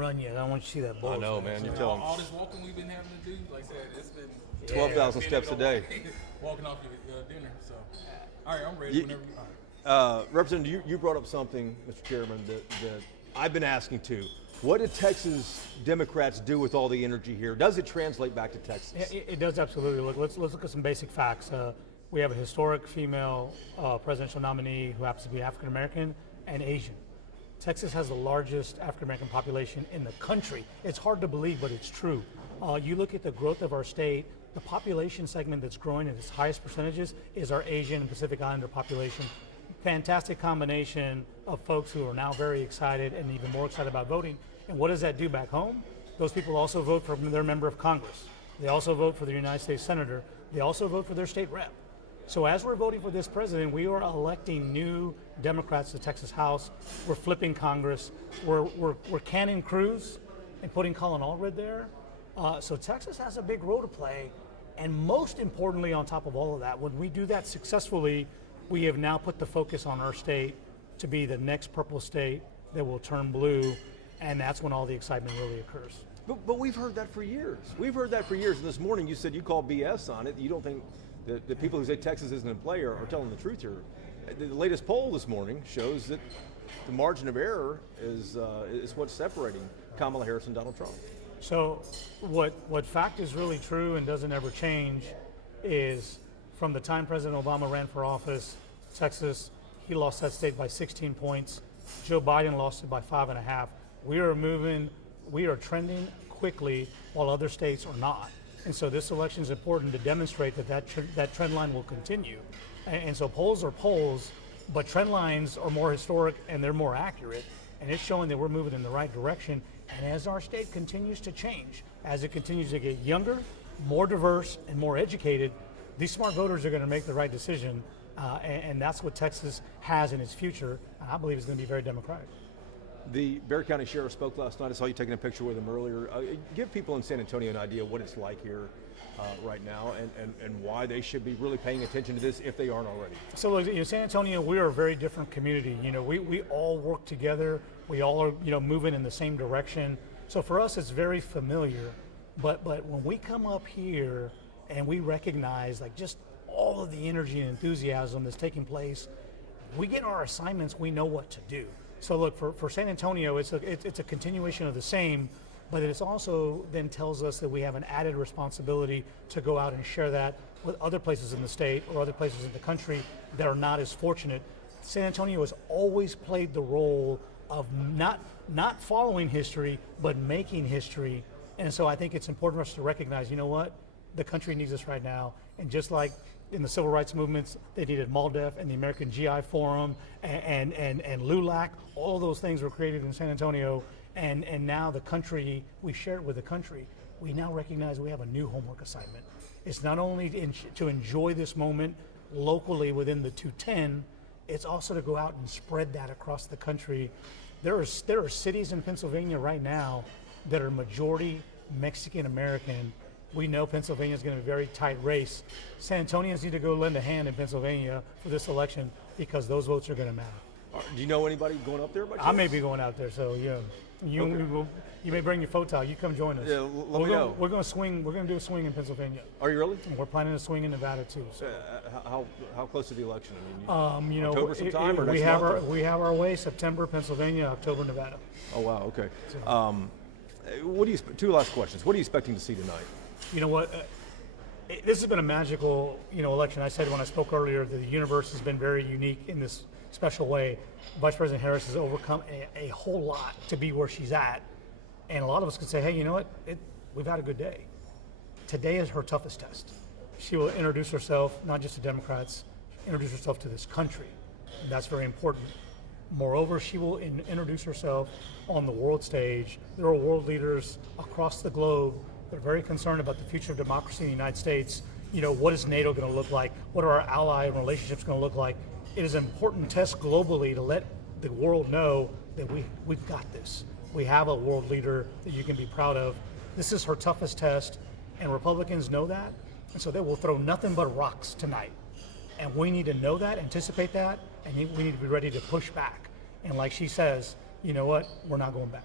run yet. I don't want you to see that ball. I know, man. You tell them. All this walking we've been having to do, like I said, it's been 12,000 steps a day. Walking off your dinner. So, all right, I'm ready whenever you are. Representative, you brought up something, Mr. Chairman, that I've been asking too. What did Texas Democrats do with all the energy here? Does it translate back to Texas? It does absolutely. Look, let's look at some basic facts. We have a historic female presidential nominee who happens to be African American and Asian. Texas has the largest African American population in the country. It's hard to believe, but it's true. You look at the growth of our state, the population segment that's growing at its highest percentages is our Asian and Pacific Islander population. Fantastic combination of folks who are now very excited and even more excited about voting. And what does that do back home? Those people also vote for their member of Congress. They also vote for the United States Senator. They also vote for their state rep. So as we're voting for this president, we are electing new Democrats to the Texas House. We're flipping Congress. We're canning Cruz and putting Colin Allred there. So Texas has a big role to play. And most importantly, on top of all of that, when we do that successfully, we have now put the focus on our state to be the next purple state that will turn blue, and that's when all the excitement really occurs. But we've heard that for years. We've heard that for years. And this morning you said you called BS on it. You don't think the people who say Texas isn't in play are telling the truth here. The latest poll this morning shows that the margin of error is what's separating Kamala Harris and Donald Trump. So what fact is really true and doesn't ever change is from the time President Obama ran for office, Texas, he lost that state by 16 points. Joe Biden lost it by 5.5. We are trending quickly while other states are not. And so this election is important to demonstrate that trend line will continue. And so polls are polls, but trend lines are more historic and they're more accurate. And it's showing that we're moving in the right direction. And as our state continues to change, as it continues to get younger, more diverse, and more educated, these smart voters are going to make the right decision. And that's what Texas has in its future. And I believe it's going to be very democratic. The Bexar County Sheriff spoke last night. I saw you taking a picture with him earlier. Give people in San Antonio an idea what it's like here right now and why they should be really paying attention to this if they aren't already. So look, San Antonio, we are a very different community. We all work together. We all are moving in the same direction. So for us, it's very familiar. But when we come up here and we recognize like just all of the energy and enthusiasm that's taking place, we get our assignments, we know what to do. So look, for San Antonio, it's a continuation of the same, but it also then tells us that we have an added responsibility to go out and share that with other places in the state or other places in the country that are not as fortunate. San Antonio has always played the role of not following history, but making history. And so I think it's important for us to recognize, you know what, the country needs us right now. And just like in the civil rights movements, they needed MALDEF and the American GI Forum and LULAC. All of those things were created in San Antonio. And now the country, we share it with the country. We now recognize we have a new homework assignment. It's not only to enjoy this moment locally within the 210, it's also to go out and spread that across the country. There are cities in Pennsylvania right now that are majority Mexican American. We know Pennsylvania is going to be a very tight race. San Antonians need to go lend a hand in Pennsylvania for this election because those votes are going to matter. Do you know anybody going up there? I may be going out there, so yeah. You may bring your photo. You come join us. Yeah, let me know. We're going to swing. We're going to do a swing in Pennsylvania. Are you really? And we're planning to swing in Nevada too. So. How close to the election? I mean, October sometime or we next month? We have our way: September Pennsylvania, October Nevada. Oh wow, okay. So, two last questions. What are you expecting to see tonight? You know what? This has been a magical, election. I said when I spoke earlier that the universe has been very unique in this special way. Vice President Harris has overcome a whole lot to be where she's at. And a lot of us could say, hey, you know what? We've had a good day. Today is her toughest test. She will introduce herself, not just to Democrats, introduce herself to this country. And that's very important. Moreover, she will introduce herself on the world stage. There are world leaders across the globe. They're very concerned about the future of democracy in the United States. What is NATO going to look like? What are our ally relationships going to look like? It is an important test globally to let the world know that we've got this. We have a world leader that you can be proud of. This is her toughest test, and Republicans know that, and so they will throw nothing but rocks tonight. And we need to know that, anticipate that, and we need to be ready to push back. And like she says, you know what? We're not going back.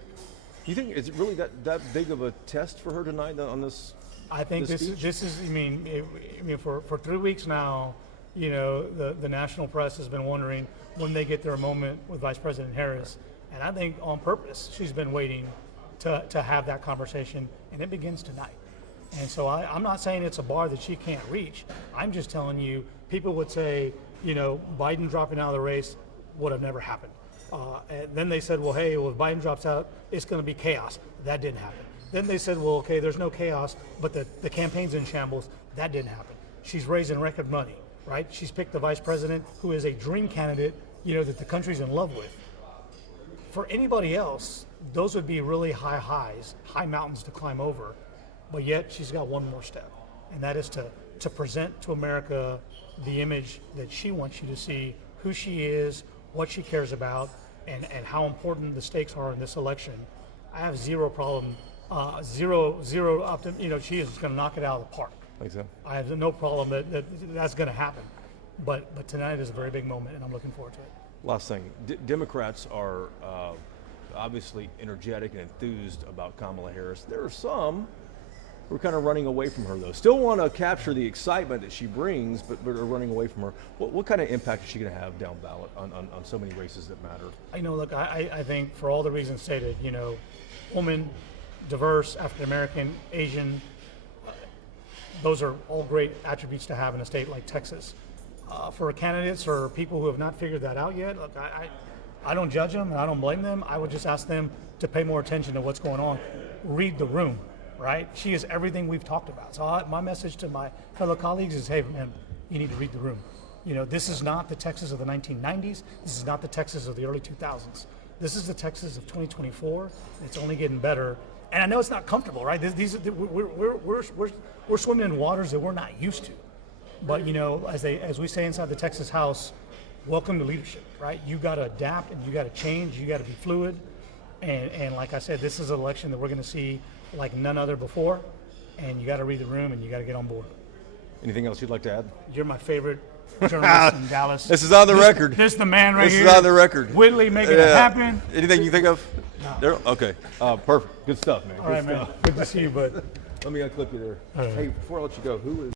You think is it really that big of a test for her tonight on this? I think this is. I mean, for 3 weeks now, the national press has been wondering when they get their moment with Vice President Harris, and I think on purpose she's been waiting to have that conversation, and it begins tonight. And so I'm not saying it's a bar that she can't reach. I'm just telling you, people would say, Biden dropping out of the race would have never happened. And then they said, well, hey, if Biden drops out, it's going to be chaos. That didn't happen. Then they said, well, okay, there's no chaos, but the campaign's in shambles. That didn't happen. She's raising record money, right? She's picked the vice president who is a dream candidate, that the country's in love with. For anybody else, those would be really high highs, high mountains to climb over. But yet she's got one more step, and that is to present to America the image that she wants you to see, who she is, what she cares about, and how important the stakes are in this election. I have zero problem, zero optimism. She is going to knock it out of the park. Think so? I have no problem that's going to happen. But tonight is a very big moment, and I'm looking forward to it. Last thing, Democrats are obviously energetic and enthused about Kamala Harris. There are some who are kind of running away from her, though. Still want to capture the excitement that she brings, but are running away from her. What kind of impact is she going to have down ballot on so many races that matter? Look, I think for all the reasons stated, woman, diverse, African American, Asian, those are all great attributes to have in a state like Texas. For candidates or people who have not figured that out yet, look, I don't judge them and I don't blame them. I would just ask them to pay more attention to what's going on. Read the room, right? She is everything we've talked about. So my message to my fellow colleagues is, hey, man, you need to read the room. This is not the Texas of the 1990s. This is not the Texas of the early 2000s. This is the Texas of 2024. It's only getting better. And I know it's not comfortable, right? We're swimming in waters that we're not used to. But as we say inside the Texas House, welcome to leadership, right? You got to adapt and you got to change. You got to be fluid, and like I said, this is an election that we're going to see like none other before. And you got to read the room and you got to get on board. Anything else you'd like to add? You're my favorite journalist in Dallas. This is on the record. This is the man right here. This is on the record. Whitley making it happen. Anything you think of? No. There? Okay. Perfect. Good stuff, man. All right, man. Good to see you, bud. Let me unclip you there. Hey, before I let you go, who is